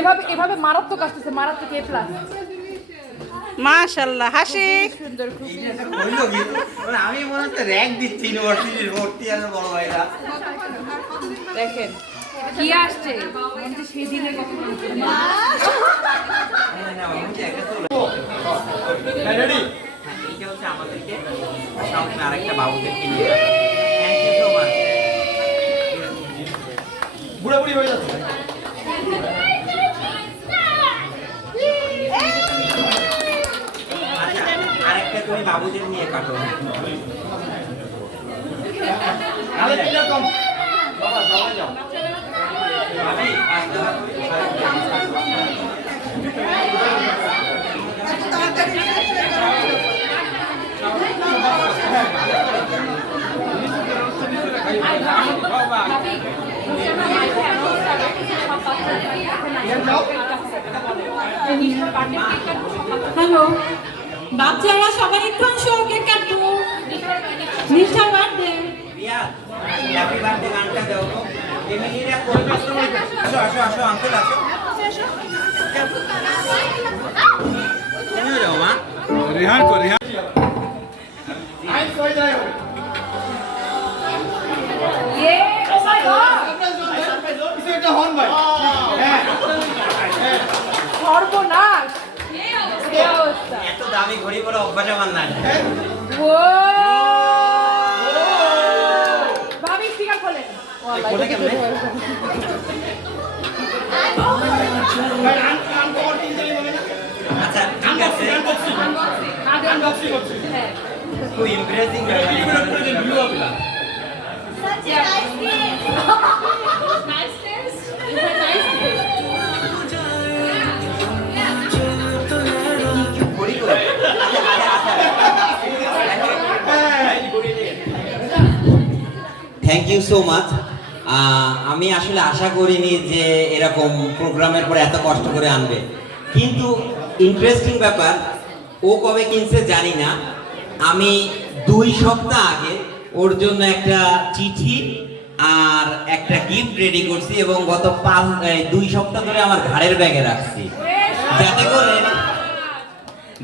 এভাবে এভাবে মারাত্মক আসতেছে, মারাত্মক এ প্লাস। মাশাআল্লাহ, হাসি সুন্দর খুব। মানে আমি মনে হচ্ছে র‍্যাঙ্ক দিচ্ছি ইউনিভার্সিটির ভর্তি আর বড় ভাইরা। দেখেন কি আসছে, মনে হচ্ছে সেদিনের কথা মনে পড়ে। রেডি? হ্যাঁ, এইটা হচ্ছে আমাদেরকে সামনে আরেকটা বাবুদেরকে নিয়ে থ্যাংক ইউ সো মাচ। বুড়া বুড়ি হয়ে যাচ্ছে। আরেকটা তুমি বাবুদের নিয়ে কাটো। বাবা সবাই যাও। আমি হ্যালো বাচ্চারা সবাই একটু অংশ কেক কাটবো। নিশার বার্থডে। রিয়া হ্যাপি বার্থডে গানটা দাও তো। এমিলিরা কোন আসো আসো আসো আঙ্কেল আসো। তুমিও যাও মা। রিহান কো রিহান আই কই যাই ইয়ে ও মাই গড, কিছু একটা হন ভাই। হ্যাঁ সর্বনাশ। এই অবস্থা। এত দামি ঘড়ি পরে অভ্যাস আমার নাই। ও ভাবি স্পিকার খোলেন। খোলে কেমনে? আচ্ছা ঠিক আছে। আনবক্সিং করছি। হ্যাঁ খুব impressing nice taste, nice taste. ঘড়ি করে। Thank you so much. আমি আসলে আশা করিনি যে এরকম প্রোগ্রামের পরে এত কষ্ট করে আনবে, কিন্তু ইন্টারেস্টিং ব্যাপার, ও কবে কিনছে জানি না, আমি 2 সপ্তাহ আগে ওর জন্য একটা চিঠি আর একটা গিফট রেডি করছি এবং গত 2 সপ্তাহ ধরে আমার ঘাড়ের ব্যাগে রাখছি,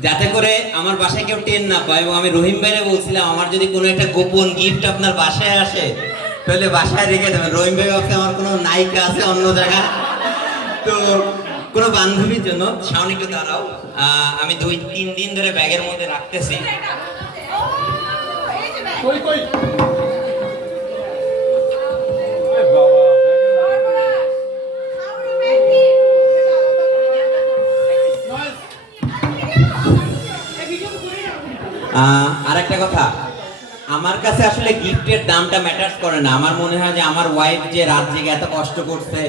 যাতে করে আমার বাসায় কেউ টের না পায়। এবং আমি রহিম ভাইরে বলছিলাম আমার যদি কোনো একটা গোপন গিফট আপনার বাসায় আসে তাহলে বাসায় রেখে দেবেন। রহিম ভাই ভাবছে আমার কোনো নায়িকা আছে অন্য জায়গায়, তো কোনো বান্ধবীর জন্য। শাওন একটু দাঁড়াও, আমি 2-3 দিন ধরে ব্যাগের মধ্যে রাখতেছি। কই কই আর একটা কথা, আমার কাছে আসলে গিফটের দামটা ম্যাটার্স করে না। আমার মনে হয় যে আমার ওয়াইফ যে রাত জেগে এত কষ্ট করছে,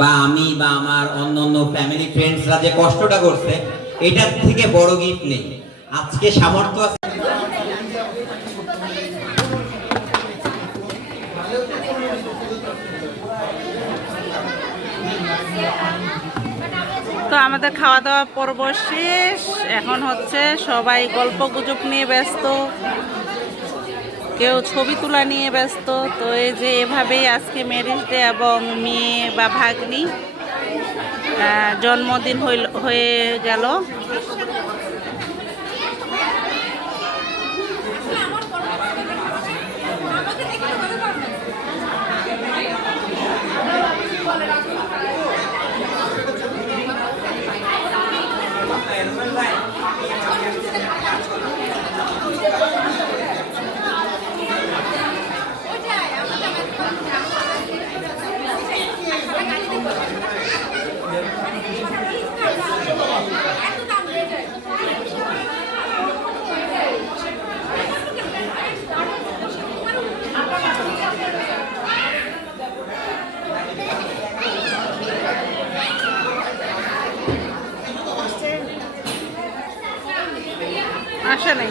বা আমি বা আমার অন্য অন্য ফ্যামিলি ফ্রেন্ডসরা যে কষ্টটা করছে, এটার থেকে বড় গিফট নেই। আজকে সামর্থ্য আছে। তো আমাদের খাওয়া দাওয়া পর্ব শেষ। এখন হচ্ছে সবাই গল্প গুজব নিয়ে ব্যস্ত, কেউ ছবি তোলা নিয়ে ব্যস্ত। তো এই যে এভাবেই আজকে ম্যারেজ ডে এবং মেয়ে বা ভাগ্নি জন্মদিন হয়ে গেল। আসে নাই।